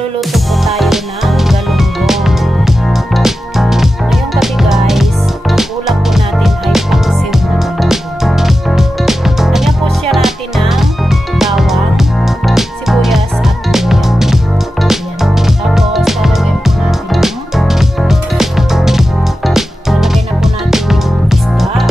magluluto po tayo ng galunggong. Ngayong gabi guys, ang ulam po natin ay paksiw na galunggong. Lagyan po siya natin ng bawang, sibuyas at luya. Ayan. Tapos lalagyan po natin yung isda.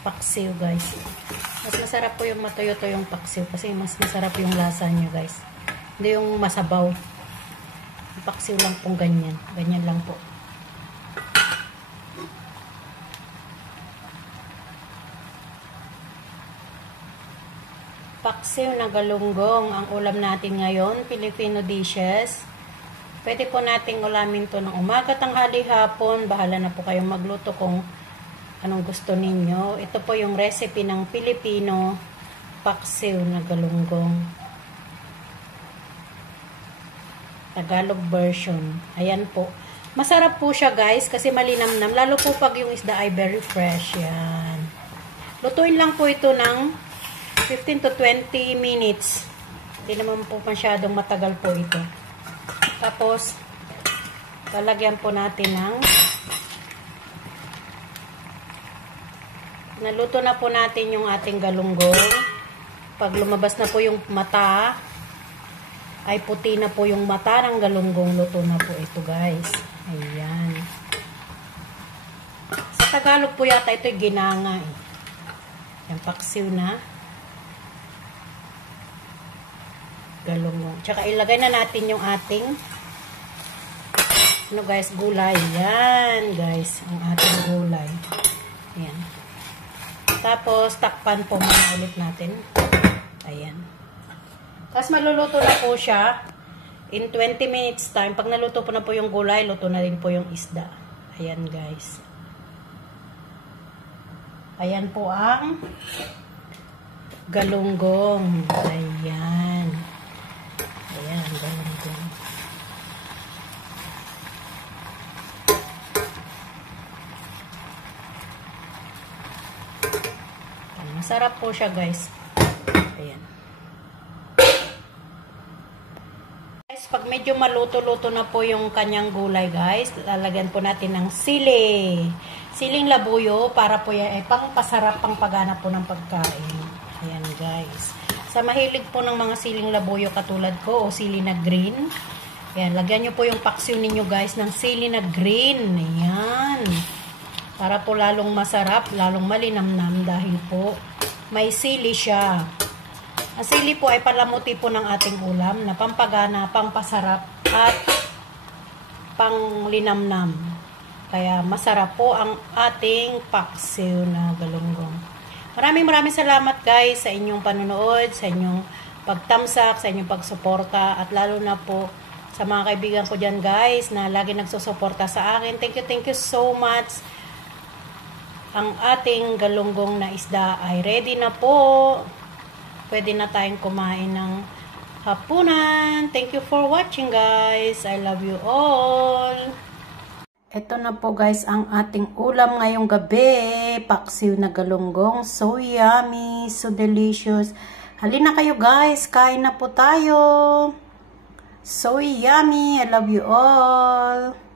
Paksiw guys. Mas masarap po yung matuyo-tuyong paksiw kasi mas masarap yung lasa niya guys. Hindi yung masabaw. Yung paksiw lang pong ganyan. Ganyan lang po. Paksiw na galunggong ang ulam natin ngayon. Filipino dishes. Pwede po nating ulamin to ng umaga, tanghali, hapon. Bahala na po kayong magluto kung anong gusto ninyo. Ito po yung recipe ng Filipino paksiw na galunggong. Tagalog version. Ayan po. Masarap po siya guys kasi malinamnam. Lalo po pag yung isda ay very fresh. Yan. Lutuin lang po ito ng 15 to 20 minutes. Hindi naman po masyadong matagal po ito. Tapos, lalagyan po natin ng naluto na po natin yung ating galunggong. Pag lumabas na po yung mata, ay puti na po yung mata ng galunggong, luto na po ito guys. Ayan. Sa Tagalog po yata ito ginanga eh. Yung paksiw na galunggong. Tsaka ilagay na natin yung ating ano guys, gulay. Yan guys, ang ating gulay. Ayan. Tapos, takpan po muna ulit natin. Ayan. Tapos, maluluto na po siya in 20 minutes time. Pag naluto po na po yung gulay, luto na rin po yung isda. Ayan, guys. Ayan po ang galunggong. Ayan. Ayan, galunggong. Masarap po siya guys. Ayan. Guys, pag medyo medyo maluto-luto na po yung kanyang gulay, guys, lalagyan po natin ng sili. Siling labuyo para po yan, pang-pasarap, pang-pagana po ng pagkain. Ayan, guys. Sa mahilig po ng mga siling labuyo katulad ko o sili na green, ayan, lagyan nyo po yung paksiw ninyo, guys, ng sili na green. Ayan. Para po lalong masarap, lalong malinamnam dahil po may sili siya. Ang sili po ay palamuti po ng ating ulam na pampagana, pampasarap at panglinamnam. Kaya masarap po ang ating paksiw na galunggong. Maraming salamat, guys, sa inyong panonood, sa inyong pagtamsak, sa inyong pagsuporta, at lalo na po sa mga kaibigan ko dyan, guys, na lagi nagsusuporta sa akin. Thank you so much. Ang ating galunggong na isda ay ready na po. Pwede na tayong kumain ng hapunan. Thank you for watching, guys. I love you all. Ito na po, guys, ang ating ulam ngayong gabi. Paksiw na galunggong. So yummy. So delicious. Halina kayo, guys. Kain na po tayo. So yummy. I love you all.